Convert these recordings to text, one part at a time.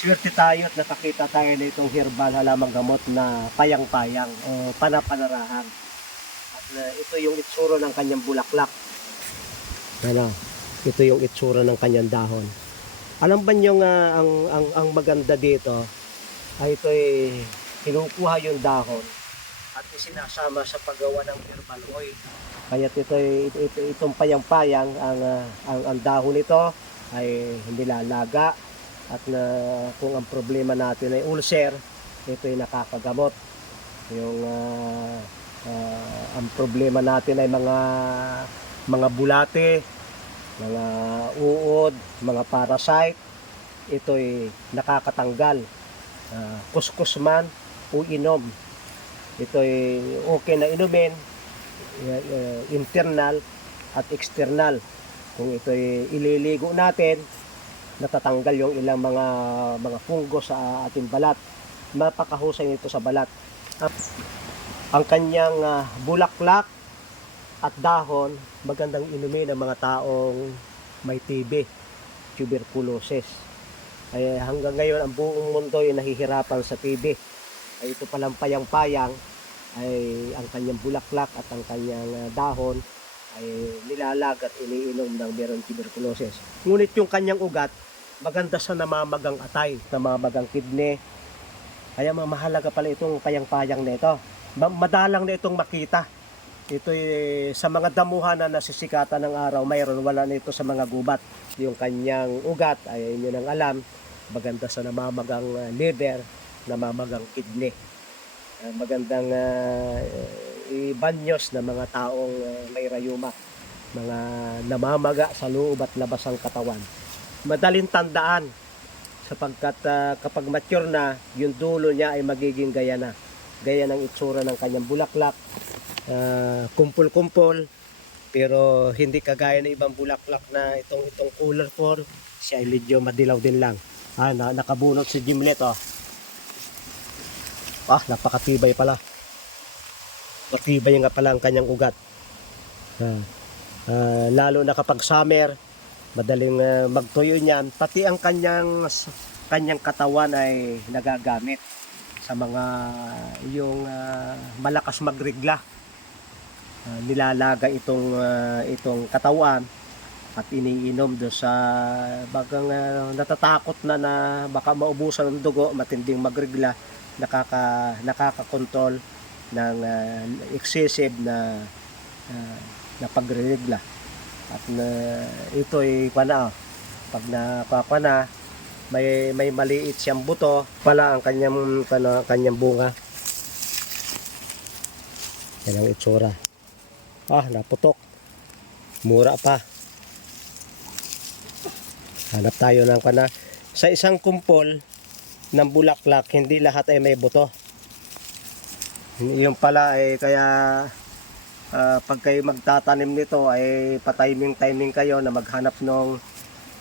swerte tayo at nakakita tayo na itong herbal halamang gamot na payang-payang o panapanarahan. At ito yung itsura ng kanyang bulaklak. Ano? Ito yung itsura ng kanyang dahon. Alam ba niyo nga ang maganda dito ay ito ay kinukuha yung dahon at isinasama sa paggawa ng herbal oil. Kaya itong payang-payang ang dahon nito ay hindi lalaga at kung ang problema natin ay ulcer, ito ay nakakagamot. Yung ang problema natin ay mga bulate, mga uod, mga parasite, ito'y nakakatanggal. Kuskus man o inom, ito'y okay na inumin, internal at external. Kung ito'y ililigo natin, natatanggal yung ilang mga fungo sa ating balat. Mapakahusay nito sa balat. Ang kanyang bulaklak at dahon, magandang inumin ng mga taong may TB, tuberculosis. Ay hanggang ngayon ang buong mundo ay nahihirapan sa TB. Ay ito palang payang-payang ay ang kanyang bulaklak at ang kanyang dahon ay nilalag at iniinom ng mayroong tuberculosis. Ngunit yung kanyang ugat, maganda sa namamagang atay, namamagang kidney. Kaya mahalaga pala itong payang-payang na ito. Madalang na itong makita. Ito sa mga damuhan na nasisikatan ng araw, mayroon, wala na ito sa mga gubat. Yung kanyang ugat ay inyo nang alam, maganda sa namamagang liver, namamagang kidney. Magandang ibanyos na mga taong may rayuma, mga namamaga sa loob at labas ng katawan. Madaling tandaan sapagkat kapag mature na, yung dulo niya ay magiging gaya na. Gaya ng itsura ng kanyang bulaklak, kumpul-kumpol, pero hindi kagaya ng ibang bulaklak na itong colorful, siya ay medyo madilaw din lang. Nakabunot si Gimlet, oh. Napakatibay pala. Matibay nga pala ang kanyang ugat. Lalo na kapag summer, madaling magtuyo niyan. Pati ang kanyang katawan ay nagagamit sa mga yung malakas magrigla. Nilalaga itong katawan at iniinom do sa bagang natatakot na baka maubusan ng dugo, matinding magrigla, nakakakontrol ng excessive na pagregla. At ito ay pag nakuha na, may maliit siyang buto pala ang kanyang bunga. Yan ang itsura. Naputok. Mura pa. Hanap tayo ng sa isang kumpol ng bulaklak, hindi lahat ay may buto. Yung pala ay kaya pag kayo magtatanim nito ay pa-timing kayo na maghanap ng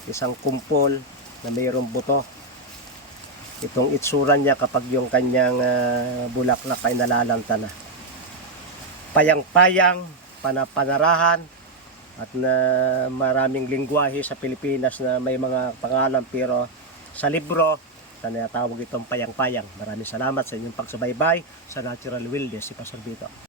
isang kumpol na mayroong buto. Itong itsura niya kapag yung kanyang bulaklak ay nalalanta na. Payang-payang, panarahan, at maraming lingwahe sa Pilipinas na may mga pangalan, pero sa libro tinatawag itong payang-payang. Maraming salamat sa inyong pagsubaybay sa Natural Wilderness, si Pastor Vito.